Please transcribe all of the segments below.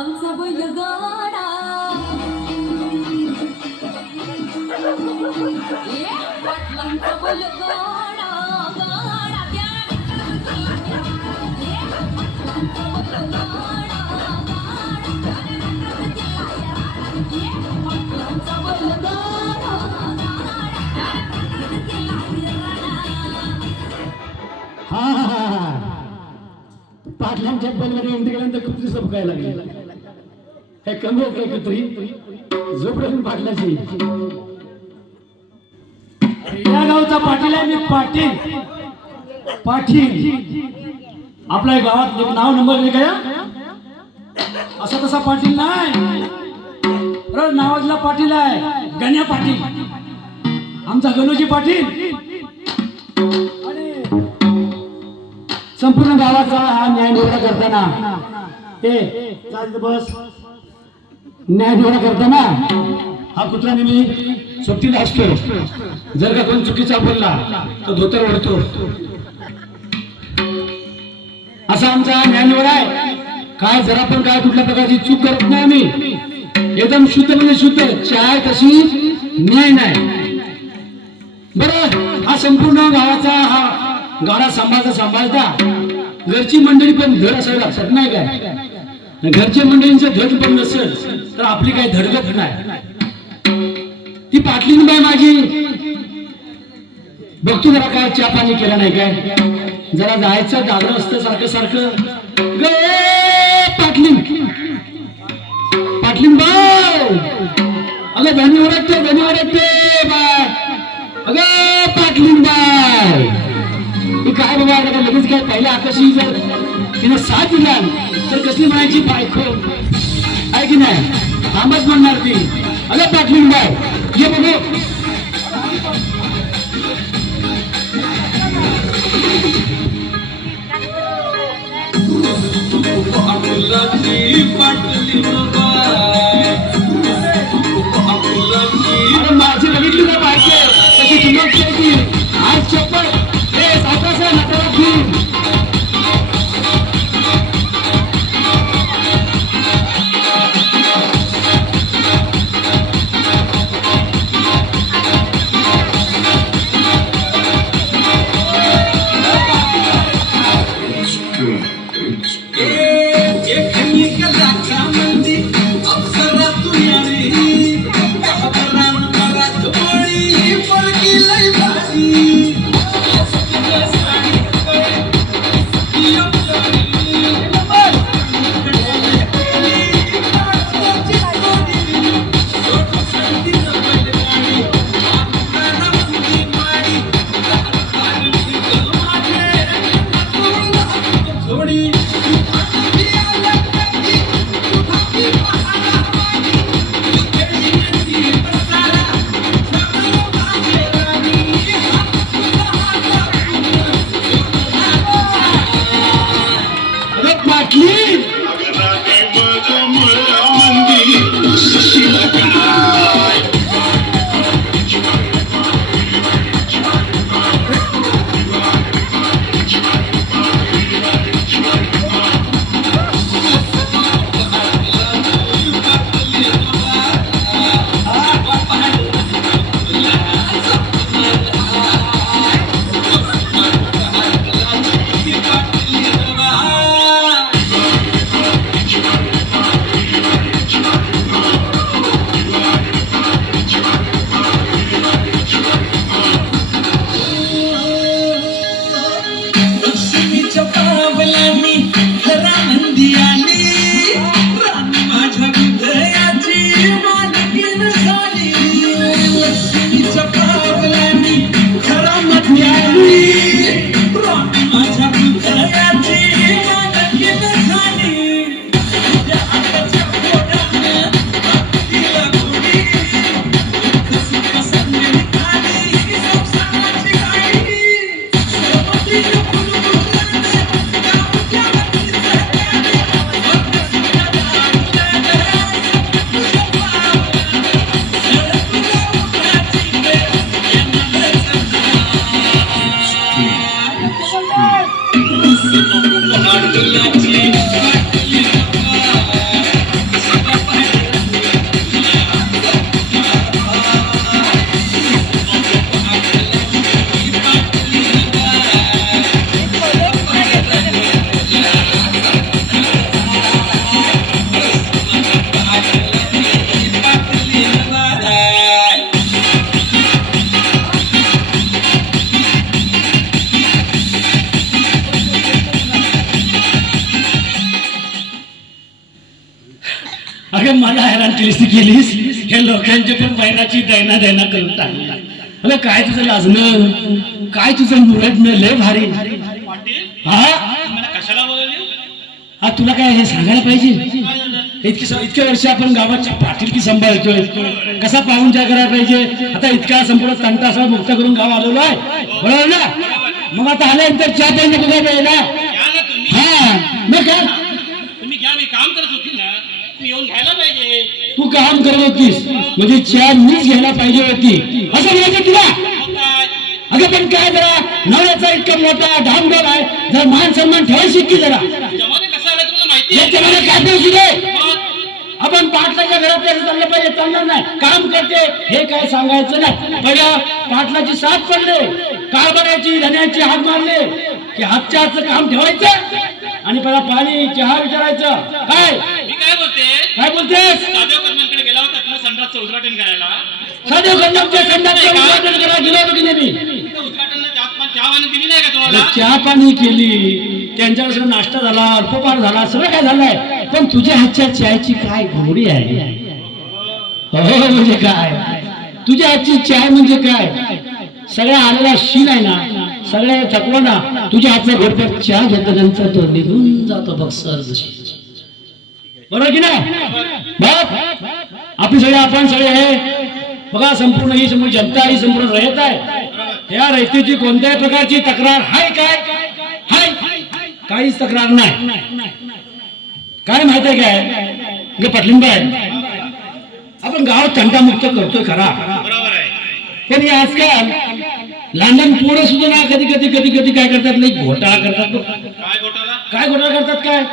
पाटलांचा बैलगाडा पाटलांचा बैलगाडा गाडा द्या पाटलांचा बैलगाडा हा पाटलांच्या बैलगाडी एंट्री केल्यानंतर कुत्री सबकायला लागली हे कमी होत काय कुत्री झोपडून पाटलाची या गावचा पाटील आहे मी पाटील पाटील आपल्या गावात नाव नंबर नाही काय असा तसा पाटील नाही नावातला पाटील आहे गण्या पाटील आमचा गणोजी पाटील संपूर्ण गावाचा हा न्याय निवडा करताना बस न्याय निवडा करताना हा कुत्रा नेहमी सोबतीला असतो जर का कोण चुकीचा बोलला तर धोतर ओढतो असा आमचा न्याय निवडा आहे काय जरा पण काय कुठल्या प्रकारची चूक करत नाही आम्ही एकदम शुद्ध म्हणजे शुद्ध चाय तशी न्याय नाही बरं हा संपूर्ण गावाचा हा गाडा सांभाळता घरची मंडळी पण धड असायला लक्षात नाही काय घरच्या मंडळींचं धड पण नसेल तर आपली काही धडगत नाही ती पाटलीन बाय माझी बघतो जरा काय चहा पाणी केला नाही काय जरा जायचं दादर असतं सारखं सारखं ग पाटलीन पाटलीन बाय अगं धनी ओरडते बाय अगं पाटलीन बाय काय बाबा आता लगेच काय पहिल्या आकाशी जर तिने साथ दिला तर कसली म्हणायची बायको आहे की नाही थांबच म्हणणार ती अगं पाटलीन बाय ये बघू माझी बघितली ना बायको तशी किंमत आज चप्पल एक अगं मला हैराण केलीस हे लोकांच्या पण बहिणाची दैना दैना करून टाकली. अगं काय तुझं लाजणं, काय तुझं मुरडणं लय भारी. पाटील हा मला कशाला बोलवली? हा तुला काय हे सांगायला पाहिजे? इतके वर्ष आपण गावाची पाटीलकी सांभाळतोय, कसा पाहुणचार करायला पाहिजे. आता इतका संपूर्ण तंटा असा मुक्त करून गाव आलेलो आहे, बरोबर ना? मग आता आल्यानंतर चहा पाहिजे बघा ना. या ना तुम्ही, हा मग काय तुम्ही घ्या, मी काम करत होती ना, तुम्ही येऊन घ्यायला पाहिजे. तू काम करत होतीस म्हणजे चहा मीच घ्यायला पाहिजे होती असं म्हणायचं तुला? मग काय? अगं पण काय जरा नवऱ्याचा इतका मोठा धामगाव आहे, जर मान सन्मान ठेवायची की जरा. जमाने कसा आला तुम्हाला माहिती आहे? याच्या मला काय पाहिजे रे? मग आपण पाटलाच्या घरात त्याचं चाललं पाहिजे, चालणार नाही. काम करते हे काय सांगायचं नाही. पहिला पाटलाची साथ पडले, कारभाराची धन्याची हात मारले की हातच्या हातचं काम ठेवायचं आणि पहिला पाणी चहा विचारायचं. काय मी काय बोलते? काय बोलतेस? साधव कर्मांकडे गेला होता ना संडासचं उद्घाटन करायला. साधू खंडाच्या संडासचं उद्घाटन करायला गेलो होतो की नाही मी? तिथं उद्घाटनाला चहा पाणी दिली नाही का तुम्हाला? चहा पाणी केली, त्यांच्यावर सगळं नाश्ता झाला, अल्पपार झाला, सगळं काय झालंय. पण तुझ्या हातच्या चहाची काय गोडी आहे? हो म्हणजे काय तुझ्या हातची चहा म्हणजे काय? सगळ्या आलेला शीन आहे ना, सगळ्या थकवा ना, तुझ्या हातचा घोटभर चहा घेतल्यानंतर तो निघून जातो बघ सर जशी. बरोबर की नाही? बघ आपली सगळे आपण सगळे आहे बघा, संपूर्ण ही समोर जनता, ही संपूर्ण रयत आहे. या रयतेची कोणत्याही प्रकारची तक्रार आहे काय? हाय काहीच तक्रार नाही. काय माहित आहे काय पाटलिंबाई, आपण गाव तंटामुक्त करतोय खरा, बरोबर आहे. पण हे आजकाल लहान पोरं सुद्धा ना कधी कधी काय करतात, नाही घोटाळा करतात. काय घोटाळा? काय घोटाळा करतात? काय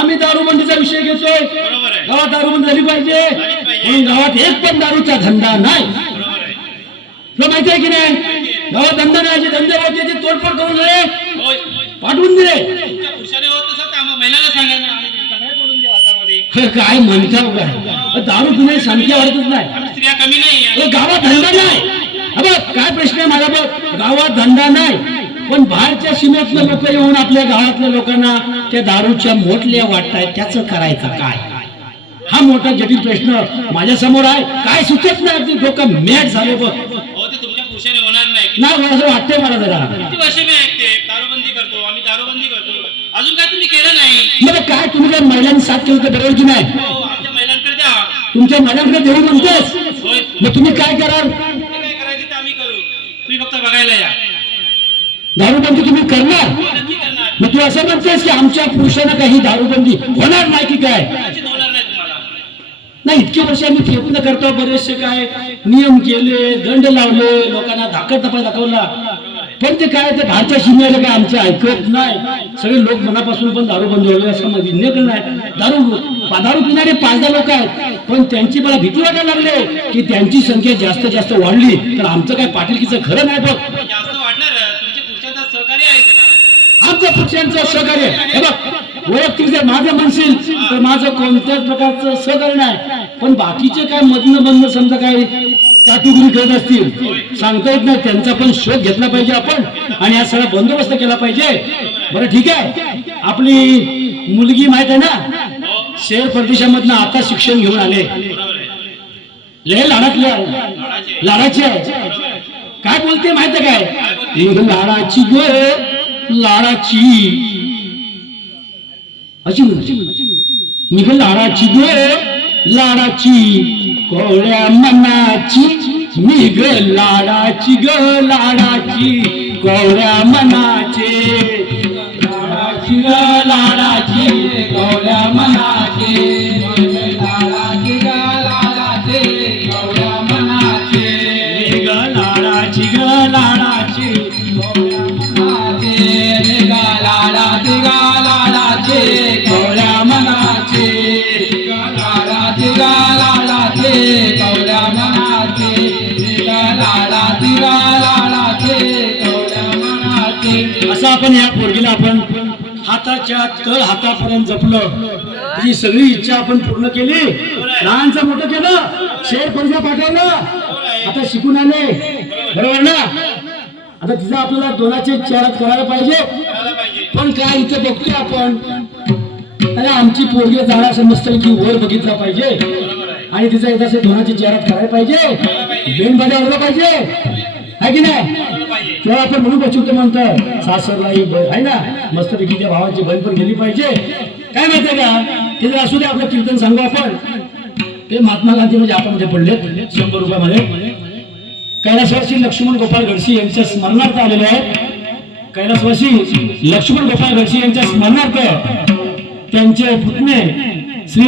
आम्ही दारूबंदीचा विषय घेतोय, बरोबर आहे. गावात दारूबंदी झाली पाहिजे म्हणून गावात एक पण दारूचा धंदा नाही. बरोबर आहे. तुला माहिती आहे की नाही? गावात धंदा नाही, जे धंदे होते ते तोडफोड करून दिले, होय. पाठवून दिले. तुमच्या पुरुषाने होत तसं तर आम्हाला महिन्याला सांगा ना, आणि सगळ्या तोडून द्या हातामध्ये. काय म्हणता काय? दारू पिण्याची संख्या वाढतच नाही. आम्ही स्त्रिया कमी नाही आहे. गावात धंदा नाही. अबे काय प्रश्न आहे माझा बघ, गावात धंदा नाही पण बाहेरच्या सीमेतले लोक येऊन आपल्या गावातल्या लोकांना त्या दारूच्या मोठल्या वाटतायत, त्याचं करायचं काय? हा मोठा जटिल प्रश्न माझ्या समोर आहे. काय सुचत नाही, अगदी डोकं मॅट झाले बघ. हो, ते तुमच्या पुरुषाने होणार नाही. नाही असं वाटतंय मला जरा. किती वर्ष मी ऐकते दारूबंदी करतो, आम्ही दारूबंदी करतो, अजून काय तुम्ही केलं नाही. मग काय तुम्ही काय महिलांनी साथ केलं तर बरोबर की नाही? हो, आमच्या महिलांकडे द्या. तुमच्या महिलांकडे देऊ म्हणतेस, होय, मग तुम्ही काय कराल? ते काय करायचं ते आम्ही करू, तुम्ही फक्त बघायला या. दारूबंदी तुम्ही करणार? हो, नक्की करणार. मग तू असं म्हणतेस की आमच्या पुरुषांना काही दारूबंदी होणार नाही की काय? कदाचित होणार नाही तुम्हाला. नाही, इतके वर्ष आम्ही प्रयत्न करतो, बरेचसे काय नियम केले, दंड लावले, लोकांना धाकट तपास दाखवला, पण ते काय ते बाहेरच्या सीमेला काय आमचं ऐकत नाही. सगळे लोक मनापासून पण दारूबंदी व्हावी असं माझी विनय नाही. दारू पिणारे 5-10 लोक आहेत, पण त्यांची मला भीती वाटायला लागले की त्यांची संख्या जास्त वाढली तर आमचं काय पाटीलकीचं खरं नाही. बघ जास्त वाढणार, तुमच्या पुरुषांचा सहकार्य आहे ना. आमच्या पक्षांचं सहकार्य हे बघ, वैयक्तिक जर माझं म्हणशील तर माझं कोणत्याच प्रकारचं सहकार्य नाही, पण बाकीचे काय मधनं समजा काय काटुकरी करत असतील सांगता येत नाही, त्यांचा पण शोध घेतला पाहिजे आपण आणि हा सगळा बंदोबस्त केला पाहिजे. बरं ठीक आहे, आपली मुलगी माहित आहे ना, शहर परदेशामधनं आता शिक्षण घेऊन आले, बरोबर आहे. लय लाडाची आहे. काय बोलते माहित आहे काय? लाडाची ग लाडाची अशी मी ग लाडाची ग लाडाची कोवळ्या मनाची, मी ग लाडाची ग लाडाची कोवळ्या मनाचे, लाडाची ग लाडाची कोवळ्या मनाचे, लाडाची ग लाडाचे कोवळ्या मनाचे, मी ग लाडाची ग लाडाची कोवळ्या मनाचे, मी ग लाडाची ग लाडाचे कोवळ्या मनाचे, लाडाची ग लाडाचे कोवळ्या मनाचे, लाडाची ग लाडाचे कोवळ्या मनाचे. असं आपण या पोरगीला आपण हाताच्या तळ हातापर्यंत जपलं, ही सगळी इच्छा आपण पूर्ण केली, लहानचं मोठं केलं, शेर परजा पाठवलं, आता शिकून आले, बरोबर ना? आता तिचं आपल्याला 2चे 4 करायला पाहिजे. पण काय इथं बघतोय आपण आणि आमची पोरगी जाणार असं नसतं की वर बघितला पाहिजे बरोबर आहे आणि तिचा एकदा धोनाची जाहिरात करायला पाहिजे बेन बजावलं पाहिजे आहे की नाही बरोबर पाहिजे तेव्हा आपण म्हणून बचवतो म्हणतं सासरला ही आहे ना मस्तपैकी त्या भावाची बहीण पण गेली पाहिजे काय माहितीये का ते जर असू दे आपलं कीर्तन सांगू आपण ते महात्मा गांधी म्हणजे आपण मध्ये पडले 100 रुपयामध्ये कैलासवासी लक्ष्मण गोपाळ गडसी यांच्या स्मरणार्थ आलेले आहे कैलासवासी लक्ष्मण गोपाळ गडसी यांच्या स्मरणार्थ त्यांचे पुतणे श्री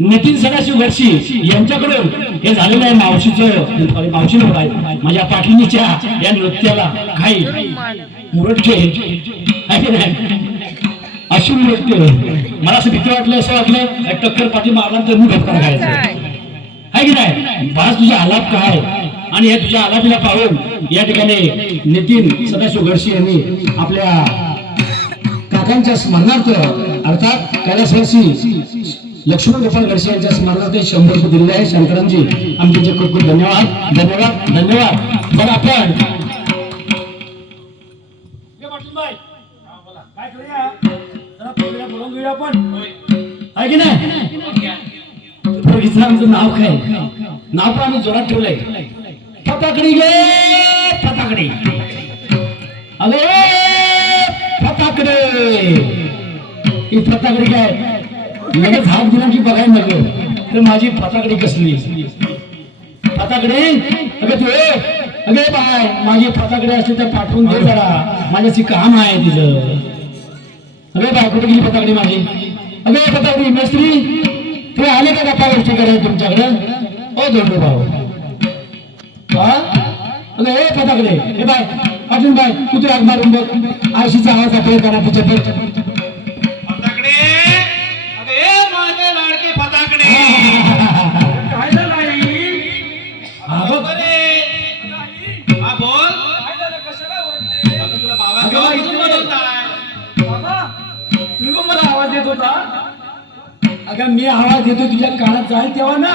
नितीन सदाशिव गडसी यांच्याकडून हे झालेलं आहे मावशीचं मावशी नव्हतं आहे माझ्या पाठिणीच्या या नृत्याला काही मुरटके आहे की नाही अशी नृत्य मला असं भीती वाटलं असं वाटलं एक टक्कर पाठी मारला तर मी धक्का खायचं आहे की नाही बास तुझा आलाप काय आणि हे तुझ्या आलापीला पाहून या ठिकाणी नितीन सदाशिव गडसी यांनी आपल्या काकांच्या स्मरणार्थ अर्थात कैलासवासी लक्ष्मण गोपाळ गडसे यांच्या स्मरणार्थ 100 रुपये दिलेले आहे शंकरांजी आमचे जे खूप खूप धन्यवाद धन्यवाद धन्यवाद बरं आपण काय करूया जरा पोरीला बोलवून घेऊया आपण आहे की नाही पोरीचं आमचं नाव काय नाव पण आम्ही जोरात ठेवलंय फटाकडी गे फटाकडी अरे फटाकडे ही फटाकडी काय लगेच हात दिला की बघायला नको तर माझी फटाकडी कसली फटाकडी अगं तू अगे बाय माझी फटाकडी असली तर पाठवून दे जरा माझ्याशी काम आहे तिचं अगे बाय कुठे गेली फटाकडी माझी अगे फटाकडी मेस्त्री ते आले का गप्पा गोष्टी करायला तुमच्याकडे ओ दोंडो भाऊ हा अगं हे फटाकडे हे बाय अजून बाय तू ते आग मारून बघ आयशीचा आवाज आपल्या करा तिच्या फटाकडे अगं ए माझे लाडके फटाकडे काय झालं हा बघ हा बोल अगं तुला बाबा अगं बाई, तुम्ही पण मला आवाज देत होता अगं मी आवाज देतो तुझ्या कानात जाईल तेव्हा ना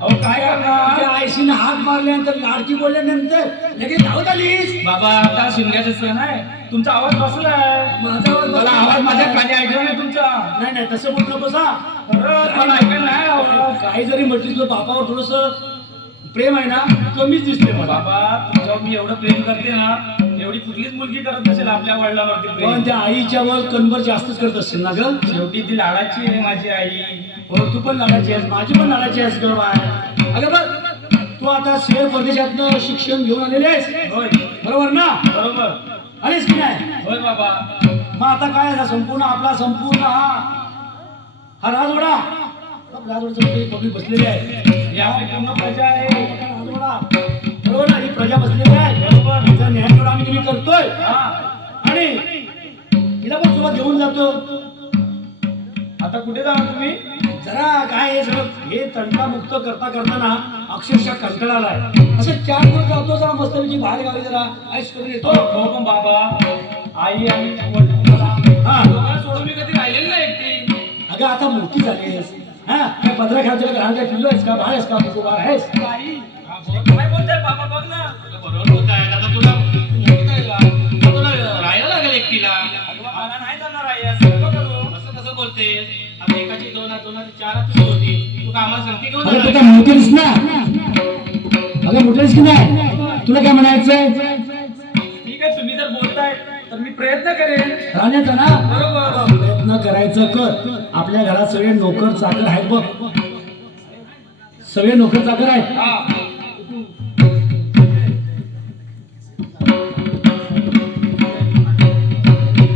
अहो काय करणार तुझ्या आयशीने हाक मारल्यानंतर लाडकी बोलल्यानंतर लगेच धावत आलीस बाबा आता शिमग्याचा सण आहे तुमचा आवाज बसलाय माझा आवाज मला आवाज माझ्या कानी ऐकला नाही तुमचा नाही नाही तसं बोल नको सा मला ऐकायला नाही आवडत. काही जरी म्हटली तुझं बापावर थोडस प्रेम आहे ना कमीच दिसते मला बाबा तुमच्यावर मी एवढं प्रेम करते ना एवढी कुठलीच मुलगी करत नसेल आपल्या वडिलांवरती पण प्रेम त्या आईच्या वर कणभर जास्तच करत असतील ना ग शेवटी ती लाडाची आहे माझी आई हो तू पण लाडाची आहेस माझी पण लाडाची आहेस ग बाय अगं बघ तू आता शहर परदेशातनं शिक्षण घेऊन आलेले आहेस होय बरोबर ना बरोबर आलीस की नाही होय बाबा मग आता काय झालं संपूर्ण आपला संपूर्ण हा राजवाडा राजवाड्याचं पब्लिक बसलेली आहे ही आपली पूर्ण प्रजा आहे राजवाडा बरोबर ना ही प्रजा बसलेली आहे बरोबर तिचा न्याय तेवढा आम्ही तुम्ही करतोय हा आणि हिला पण सोबत घेऊन जातो आता कुठे जाणार तुम्ही जरा काय हे सगळं हे तंटामुक्त करता करताना अक्षरशः कंटाळा आलाय असं 4 दिवस जातो जरा मस्तपैकी बाहेर गावी जरा ऐश करून येतो हो पण बाबा आई आणि वडील हा दोघांना सोडून मी कधी राहिलेली नाही एकटी अगं आता मोठी झालीस हा काय 15 खायचं घराच्या किल्लो आहेस का बाहेर आहेस का उभा आहेस आई काय बोलताय बाबा बघ ना बरोबर बोलताय आता तुला राहायला लागेल एकटीला मला नाही जाणार आई असं कसं बोलते आता एकाची दोनाची 4 होती तू कामाला सांगते घेऊन अगं तू काय मोठीस ना अगं मोठीस की नाही तुला काय म्हणायचंय ठीक आहे तुम्ही जर बोलताय तर मी प्रयत्न करेन राहण्याचा ना बरोबर प्रयत्न करायचं कर आपल्या घरात सगळे नोकर चाकर आहेत बघ सगळे नोकर चाकर आहेत हा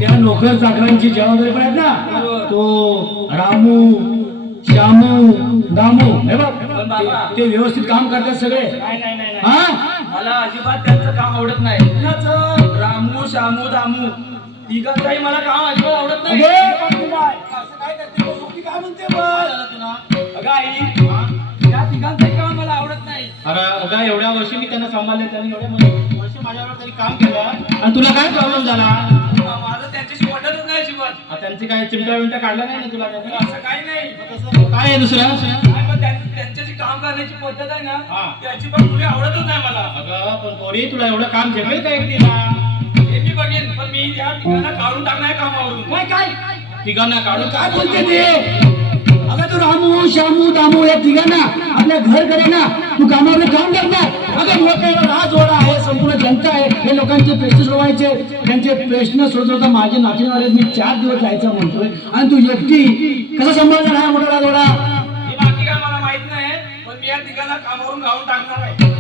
त्या नोकर चाकरांची जबाबदारी पण आहेत ना तो रामू श्यामू दामू हे बघ ते व्यवस्थित काम करतात सगळे नाही हा मला अजिबात त्यांचं काम आवडत नाही कुणाचं? रामू श्यामू दामू तिघांचाही मला काम अजिबात आवडत नाही अगे, पण तू काय? असं काय करते बघ? मोठी काय म्हणते बघ? अगं आई या तिघांचंही काम मला आवडत नाही अरे अगं एवढ्या वर्षी मी त्यांना सांभाळले त्यांनी एवढ्या वर्षी माझ्यावर त्यांनी काम केलं आणि तुला काय प्रॉब्लेम झाला माझं त्यांच्याशी वाटतच नाही अजिबात त्यांचे काय चिमटा विमटा काढला नाही ना तुला असं काही नाही काय आहे दुसरं त्यांच्याशी काम करण्याची पद्धत आहे ना त्याची पण तुला आवडतच नाही मला अगं पण पोरी तुला एवढं काम झेपेल का एकटीला हे मी बघेन पण मी या ठिकाणा काढून टाकणार कामावरून काय काय तिघांना काढून काय बोलते ते? अगं तू रामू श्यामू दामू या तिघांना आपल्या घरकडे ना तू कामावर काम करणार. अगं मोठा राजवाडा आहे, संपूर्ण जनता आहे, हे लोकांचे प्रश्न सोडवायचे. त्यांचे प्रश्न सोडवता माझे नातेवाईक मी 4 दिवस जायचं म्हणतोय आणि तू एकटी कसं सांभाळणार हा मोठा राजवाडा? हे बाकी काय मला माहित नाही, पण मी या तिघांना कामावरून गावून टाकणार आहे.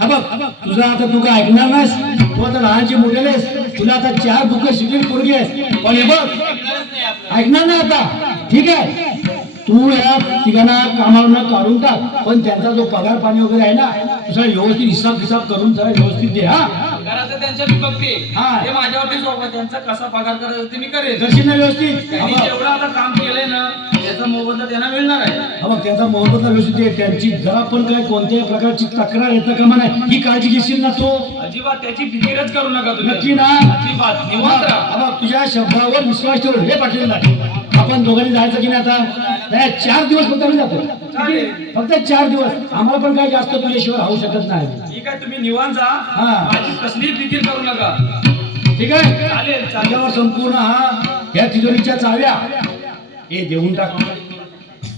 हा बघ तुझा आता तू काय ऐकणार नाहीस. तू आता लहानची मोठेले आहेस, तुला आता 4 बुक शिकलेली पोरगी आहेस, पण हे बघ ऐकणारच नाही आपलं. ऐकणार नाही आता. ठीक आहे, तू या तिघांना कामावरनं काढून टाक, पण त्यांचा जो पगार पाणी वगैरे आहे ना तुझा व्यवस्थित हिसाब किताब करून जरा व्यवस्थित दे. हा घराचं त्यांच्या मी बघते, हा. ते माझ्यावरती सोबत त्यांचा कसा पगार करायचा ते मी करेन. करशील ना व्यवस्थित? हा त्यांनी बघ. जेवढं आता काम केलंय ना त्याचा मोबदला त्यांना मिळणार आहे. हा बघ त्यांचा मोबदला व्यवस्थित दे. त्यांची जरा पण काय कोणत्याही प्रकारची तक्रार येता कामा नाही, ही काळजी घेशील ना तू? अजिबात त्याची फिकीरच करू नका तुम्ही. नक्की ना? अजिबात निवांत राहा. हा बघ तुझ्या शब्दावर विश्वास ठेवून हे पाठवून नाही. आपण दोघांनी जायचं की नाही आता? नाही 4 दिवस फक्त आम्ही जातो. चालेल. फक्त 4 दिवस. आम्हाला पण काय जास्त तुझ्याशिवाय राहू शकत नाही. ठीक आहे, तुम्ही निवांत जा. हा. माझी कसली फिकीर करू नका. ठीक आहे, चालेल चालेल. चाल्यावर संपूर्ण या तिजोरीच्या चाव्या हे देऊन टाक.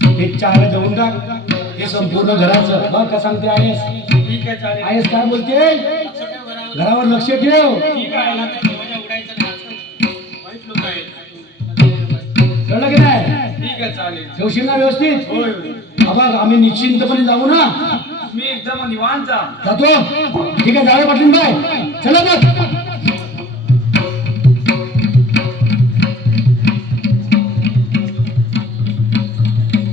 हे चाव्या देऊन टाक. हे संपूर्ण घराचं बघ का सांगते आहेस. ठीक आहे चालेल. आहेस काय बोलते? घरावर लक्ष ठेव. ठीक आहे ना, त्या दरवाजा उघडायचा नाही. आजकाल वाईट लोक आहेत. कळलं की नाही? ठीक आहे चालेल. ठेवशील ना व्यवस्थित? होय. हा बघ आम्ही निश्चिंतपणे जाऊ ना. मी एकदम निवांत जा. जातो. ठीक आहे, जावे पाटील बाय. चला बघ.